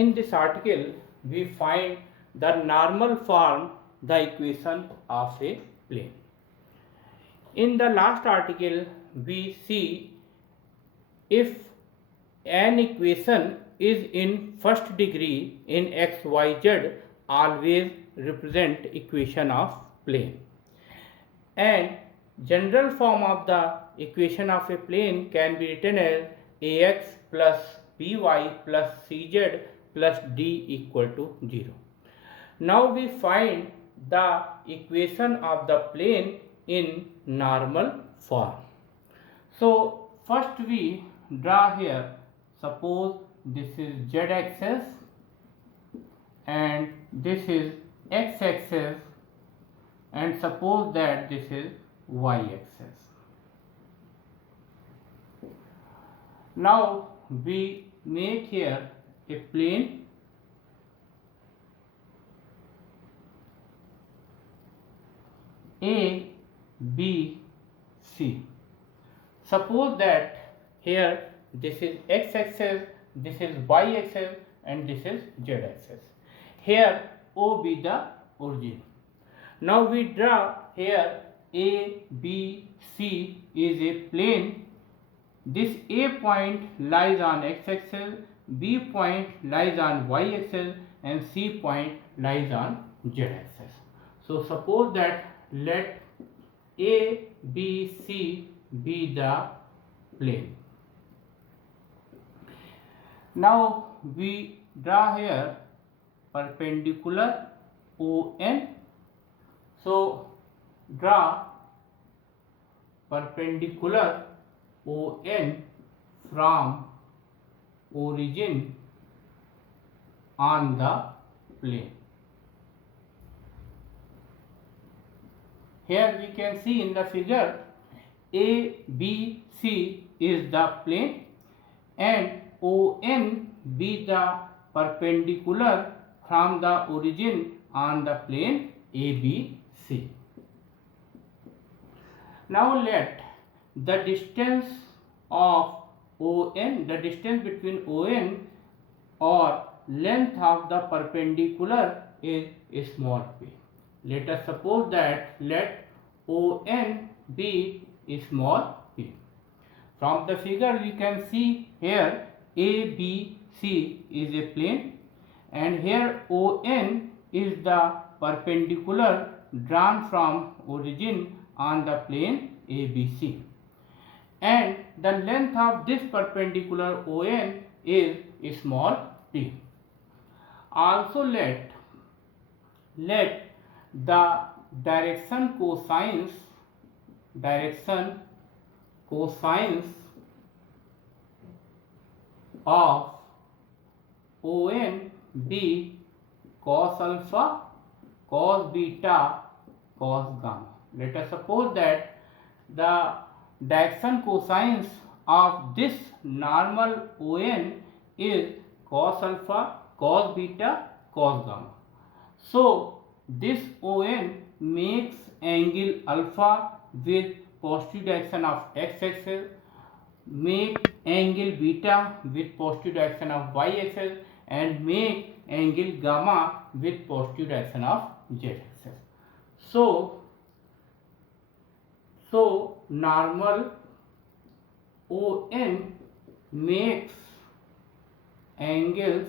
In this article, we find the normal form, the equation of a plane. In the last article, we see if an equation is in first degree in x, y, z, always represent equation of plane. And general form of the equation of a plane can be written as ax plus by plus cz plus d equal to 0. Now we find the equation of the plane in normal form. So first we draw here, suppose this is z axis and this is x axis, and suppose that this is y axis. Now we make here a plane A, B, C. Suppose that here this is x axis, this is y axis, and this is z axis. Here O be the origin. Now we draw here A, B, C is a plane. This A point lies on x axis, B point lies on y axis, and C point lies on z axis. So suppose that let A, B, C be the plane. Now we draw here perpendicular ON. So draw perpendicular ON from origin on the plane. Here we can see in the figure A, B, C is the plane and ON be the perpendicular from the origin on the plane ABC. Now let the distance of ON, the distance between ON or length of the perpendicular is small p. Let us suppose that let ON be small p. From the figure we can see here ABC is a plane and here ON is the perpendicular drawn from origin on the plane ABC, and the length of this perpendicular ON is small p. Also let the direction cosines of ON be cos alpha, cos beta, cos gamma. Let us suppose that the direction cosines of this normal ON is cos alpha, cos beta, cos gamma. So this ON makes angle alpha with positive direction of x axis, make angle beta with positive direction of y axis, and make angle gamma with positive direction of z axis. So normal ON makes angles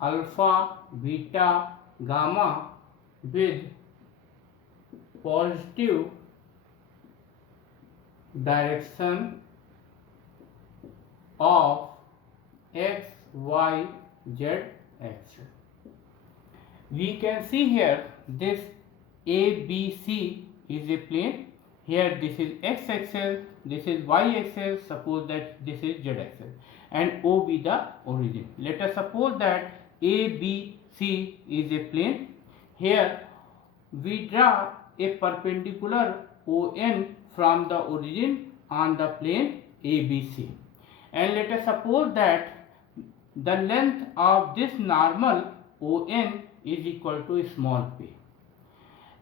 alpha, beta, gamma with positive direction of x, y, z axis. We can see here this ABC is a plane. Here this is x axis, this is y axis, suppose that this is z axis, and O be the origin. Let us suppose that ABC is a plane. Here we draw a perpendicular ON from the origin on the plane ABC, and let us suppose that the length of this normal ON is equal to small p,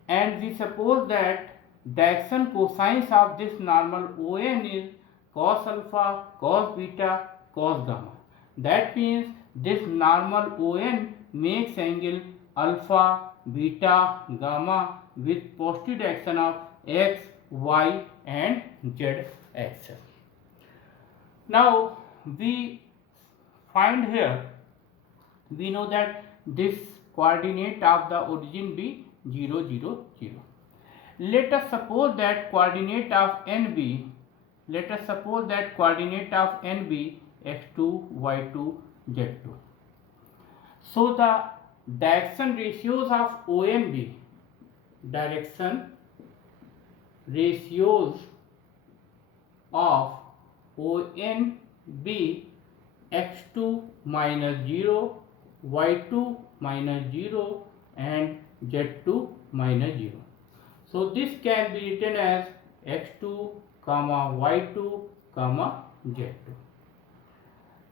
and we suppose that direction cosines of this normal ON is cos alpha, cos beta, cos gamma. That means This normal ON makes angle alpha, beta, gamma with positive direction of x, y and z axis. Now we find here, we know that this coordinate of the origin be 0, 0, 0. Let us suppose that coordinate of n be, x2, y2, z2. So the direction ratios of ON be x2 minus 0, y2 minus 0 and z2 minus 0. So this can be written as x2, y2, z2.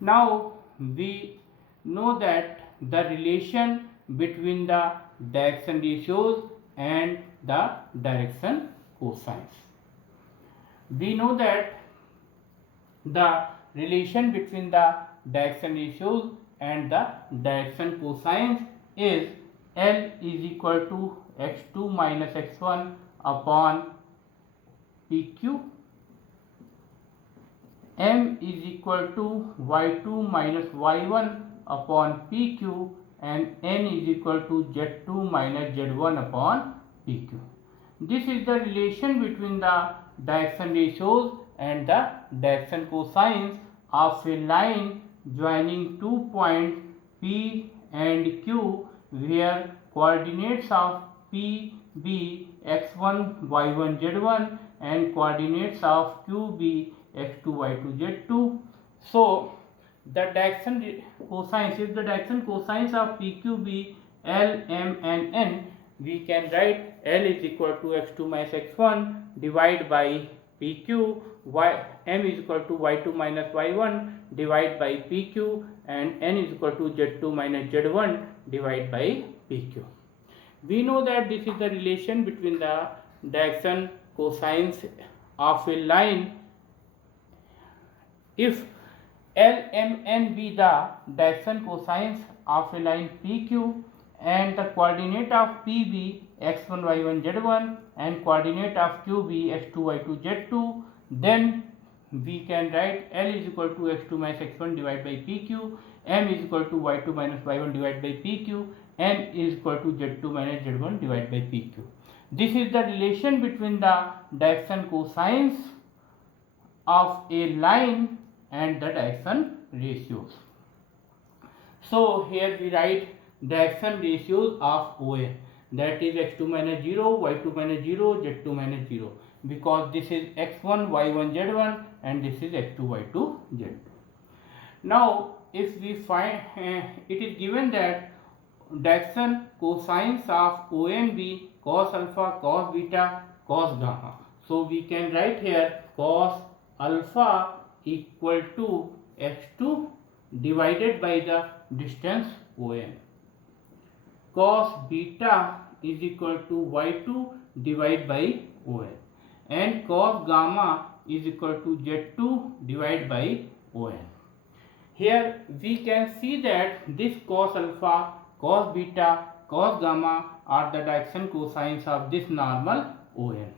Now we know that the relation between the direction ratios and the direction cosines. We know that the relation between the direction ratios and the direction cosines is L is equal to x2 minus x1 upon PQ, M is equal to y2 minus y1 upon PQ and N is equal to z2 minus z1 upon PQ. This is the relation between the direction ratios and the direction cosines of a line joining 2 points P and Q, where coordinates of P be x1, y1, z1 and coordinates of Q be x2, y2, z2. So the direction cosines, if the direction cosines of PQ be L, M and N, we can write L is equal to x2 minus x1 divided by PQ, M is equal to y2 minus y1 divided by PQ and N is equal to z2 minus z1 divided by PQ. We know that this is the relation between the direction cosines of a line. If L, M, N be the direction cosines of a line PQ and the coordinate of P be x1, y1, z1 and coordinate of Q be x2, y2, z2, then we can write L is equal to x2 minus x1 divided by PQ, M is equal to y2 minus y1 divided by PQ, N is equal to z2 minus z1 divided by PQ. This is the relation between the direction cosines of a line and the direction ratios. So here we write direction ratios of OA, that is x2 minus 0, y2 minus 0, z2 minus 0, because this is x1, y1, z1 and this is x2, y2, z2. Now if we find, it is given that direction cosines of ON be cos alpha, cos beta, cos gamma. So we can write here cos alpha equal to x2 divided by the distance ON. Cos beta is equal to y2 divided by ON. And cos gamma is equal to z2 divided by ON. Here we can see that this cos alpha, cos beta, cos gamma are the direction cosines of this normal ON.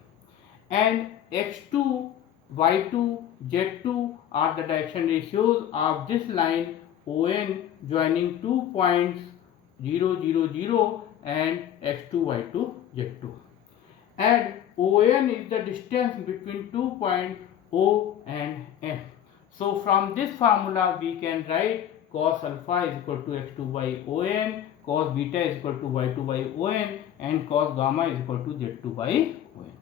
And x2, y2, z2 are the direction ratios of this line ON joining 2 points 0, 0, 0 and x2, y2, z2. And ON is the distance between 2 points O and M. So from this formula we can write cos alpha is equal to x2 by ON, cos beta is equal to y2 by ON and cos gamma is equal to z2 by ON.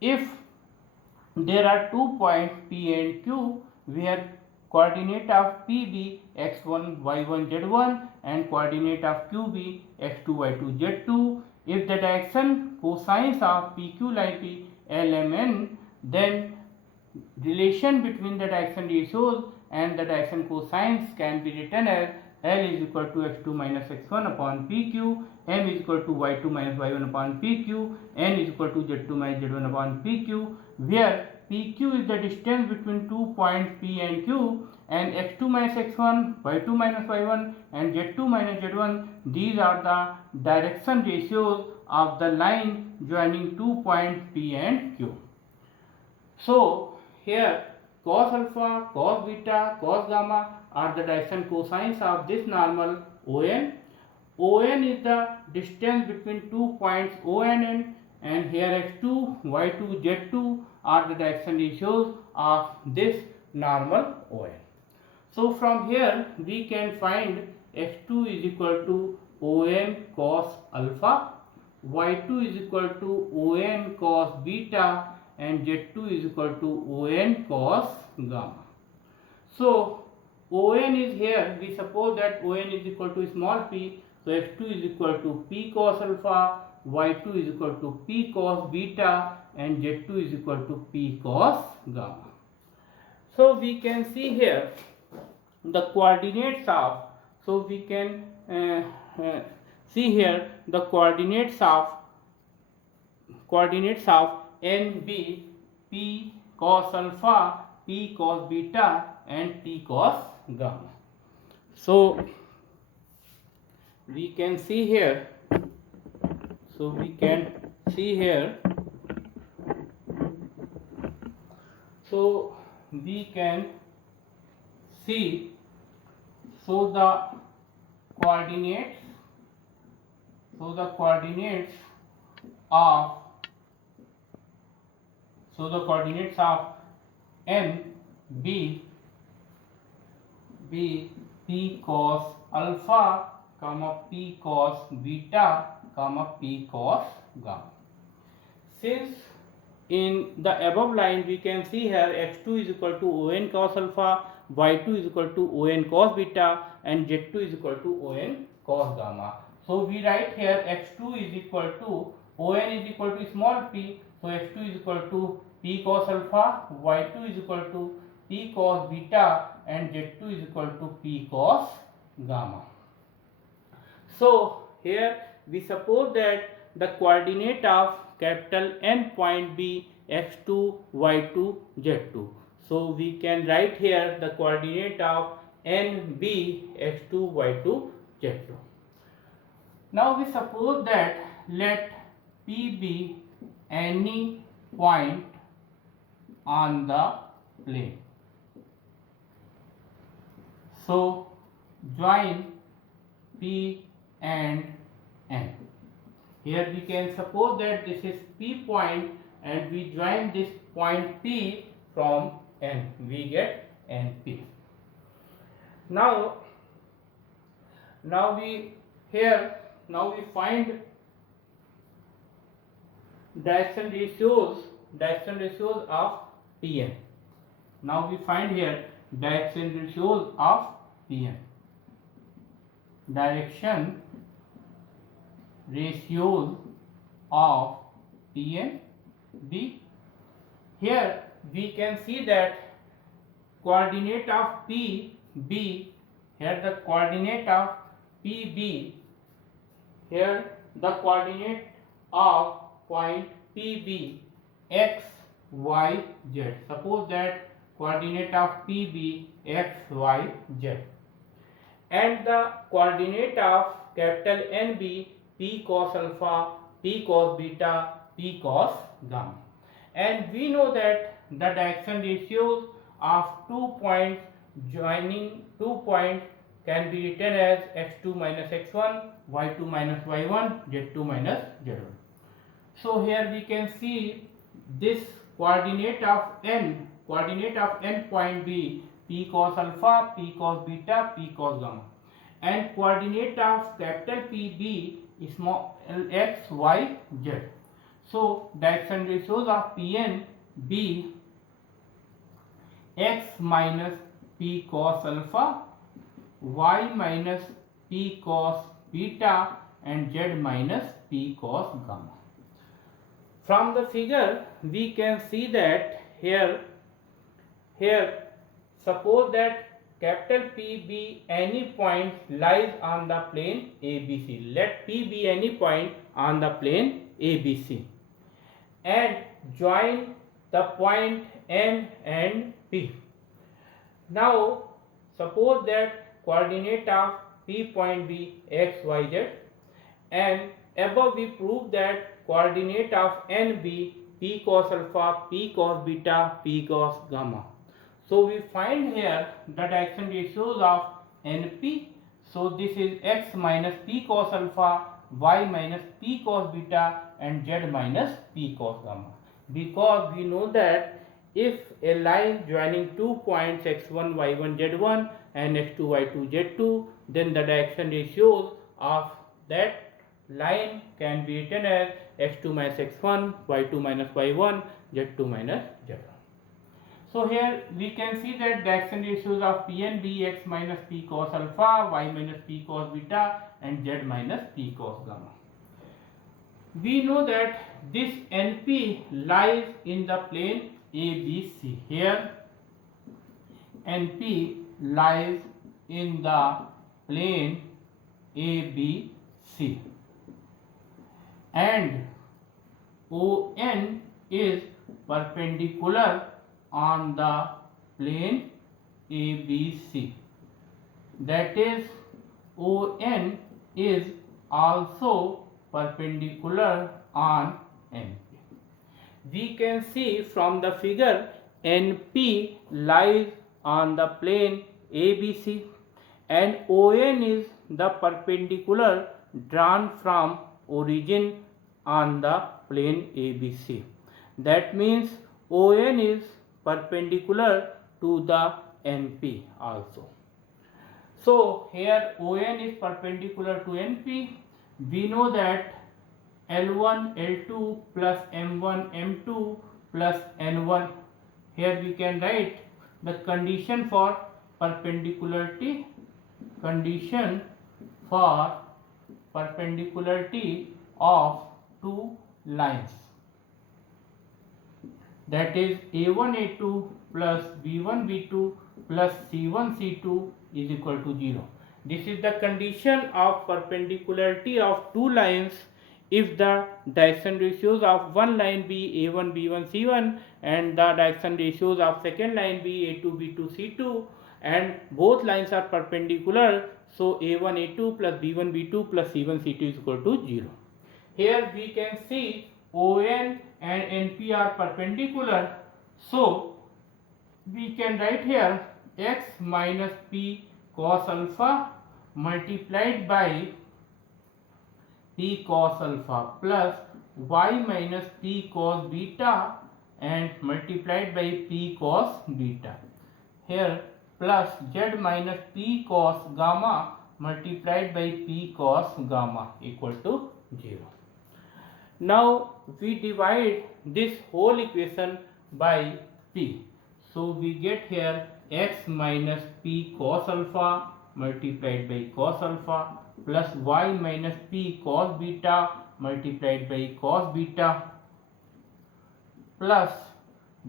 If there are 2 points P and Q where coordinate of P be x1, y1, z1 and coordinate of Q be x2, y2, z2, if the direction cosines of PQ line be L, M, N, then relation between the direction ratios and the direction cosines can be written as L is equal to x2 minus x1 upon PQ, M is equal to y2 minus y1 upon PQ, N is equal to z2 minus z1 upon PQ, where PQ is the distance between 2 points P and Q, and x2 minus x1, y2 minus y1 and z2 minus z1, these are the direction ratios of the line joining 2 points P and Q. So here cos alpha, cos beta, cos gamma are the direction cosines of this normal ON. ON is the distance between 2 points O and N, and here x2, y2, z2 are the direction ratios of this normal ON. So from here we can find x2 is equal to ON cos alpha, y2 is equal to ON cos beta, and z2 is equal to ON cos gamma. So ON is here, we suppose that ON is equal to small p, so x2 is equal to p cos alpha, y2 is equal to p cos beta, and z2 is equal to p cos gamma. So we can see here the coordinates of, so we can see here the coordinates of NB, P cos alpha, P cos beta, and P cos gamma. So we can see here, so we can see here, so we can see, so the coordinates, of, so the coordinates of N, B, P cos alpha, comma P cos beta, comma P cos gamma. Since in the above line we can see here x2 is equal to ON cos alpha, y2 is equal to ON cos beta, and z2 is equal to ON cos gamma. So we write here x2 is equal to ON is equal to small p, so x2 is equal to P cos alpha, y2 is equal to P cos beta, and z2 is equal to P cos gamma. So here we suppose that the coordinate of capital N point B x2, y2, z2. So we can write here the coordinate of NB x2, y2, z2. Now we suppose that let P be any point on the plane. So join P and N. Here we can suppose that this is P point and we join this point P from N. We get NP. Now we find direction ratios of Pn. Now we find here direction ratios of Pn. Direction ratios of Pn B. Here we can see that coordinate of PB, here the coordinate of PB, here the coordinate of point PB x, y, z. Suppose that coordinate of PB x, y, z, and the coordinate of capital NB P cos alpha, P cos beta, P cos gamma. And we know that the direction ratios of 2 points joining 2 points can be written as x2 minus x1, y2 minus y1, z2 minus z1. So here we can see this coordinate of n point B, P cos alpha, P cos beta, P cos gamma, and coordinate of capital PB small x, y, z. So direction ratios of Pn B x minus P cos alpha, y minus P cos beta, and z minus P cos gamma. From the figure we can see that here suppose that capital P be any point lies on the plane ABC. Let P be any point on the plane ABC and join the point N and P. Now suppose that coordinate of P point be x, y, z, and above we prove that coordinate of N be P cos alpha, P cos beta, P cos gamma. So we find here the direction ratios of NP. So this is x minus P cos alpha, y minus P cos beta, and z minus P cos gamma. Because we know that if a line joining 2 points x1, y1, z1 and x2, y2, z2, then the direction ratios of that line can be written as x2 minus x1, y2 minus y1, z2 minus z1. So here we can see that direction ratios of P and B, x minus P cos alpha, y minus P cos beta, and z minus P cos gamma. We know that this NP lies in the plane ABC. Here NP lies in the plane ABC, and ON is perpendicular on the plane ABC. That is, ON is also perpendicular on NP. We can see from the figure NP lies on the plane ABC and ON is the perpendicular drawn from origin on the plane ABC. That means ON is perpendicular to the NP also. So here ON is perpendicular to NP. We know that L1 L2 plus M1 M2 plus N1. Here we can write the condition for perpendicularity. Condition for perpendicularity of two lines, that is A1 A2 plus B1 B2 plus C1 C2 is equal to 0. This is the condition of perpendicularity of two lines if the direction ratios of one line be A1 B1 C1 and the direction ratios of second line be A2 B2 C2 and both lines are perpendicular, so A1 A2 plus B1 B2 plus C1 C2 is equal to 0. Here we can see ON and NP are perpendicular, so we can write here x minus P cos alpha multiplied by P cos alpha plus y minus P cos beta and multiplied by P cos beta. Here plus z minus P cos gamma multiplied by P cos gamma equal to 0. Now we divide this whole equation by P. So we get here x minus P cos alpha multiplied by cos alpha plus y minus P cos beta multiplied by cos beta plus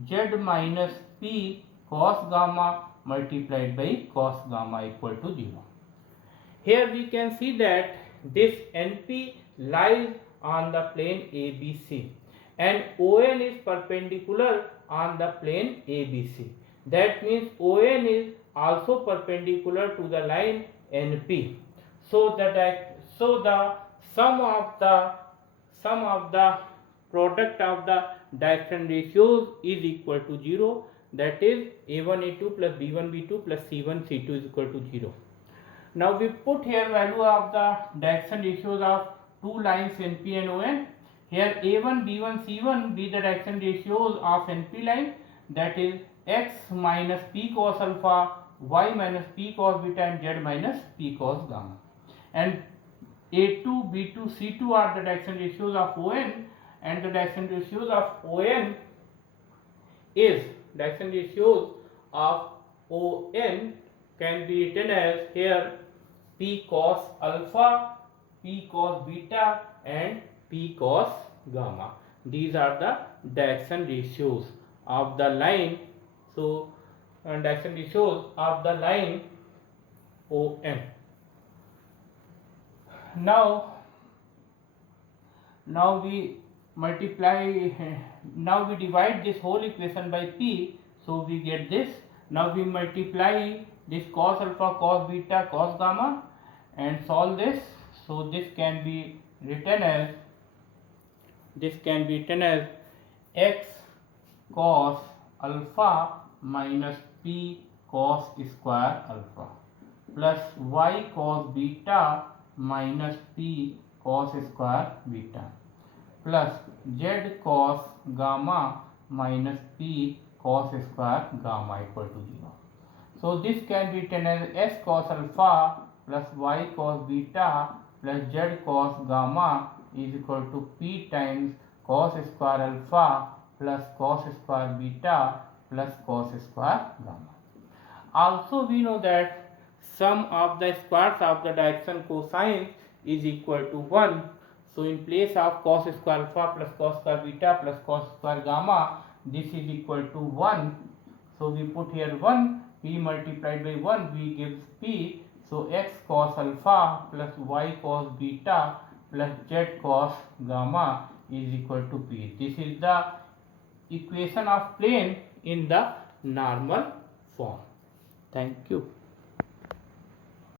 z minus P cos gamma multiplied by cos gamma equal to 0. Here we can see that this NP lies on the plane ABC and ON is perpendicular on the plane ABC. That means ON is also perpendicular to the line NP. So the sum of the product of the direction ratios is equal to 0. That is A1 A2 plus B1 B2 plus C1 C2 is equal to 0. Now we put here value of the direction ratios of two lines NP and ON. Here A1 B1 C1 be the direction ratios of NP line, that is x minus P cos alpha, y minus P cos beta and z minus P cos gamma. And A2 B2 C2 are the direction ratios of ON, and the direction ratios of ON is direction ratios of ON can be written as here P cos alpha, P cos beta and P cos gamma. These are the direction ratios of the line. So direction ratios of the line ON. Now we multiply, now we divide this whole equation by p, so we get this. Now we multiply this cos alpha, cos beta, cos gamma and solve this. So this can be written as x cos alpha minus p cos square alpha plus y cos beta minus p cos square beta plus z cos gamma minus p cos square gamma equal to 0. So this can be written as s cos alpha plus y cos beta plus z cos gamma is equal to p times cos square alpha plus cos square beta plus cos square gamma. Also we know that sum of the squares of the direction cosines is equal to 1. So in place of cos square alpha plus cos square beta plus cos square gamma, this is equal to 1. So we put here 1, p multiplied by 1 we gives p. So x cos alpha plus y cos beta plus z cos gamma is equal to p. This is the equation of plane in the normal form. Thank you.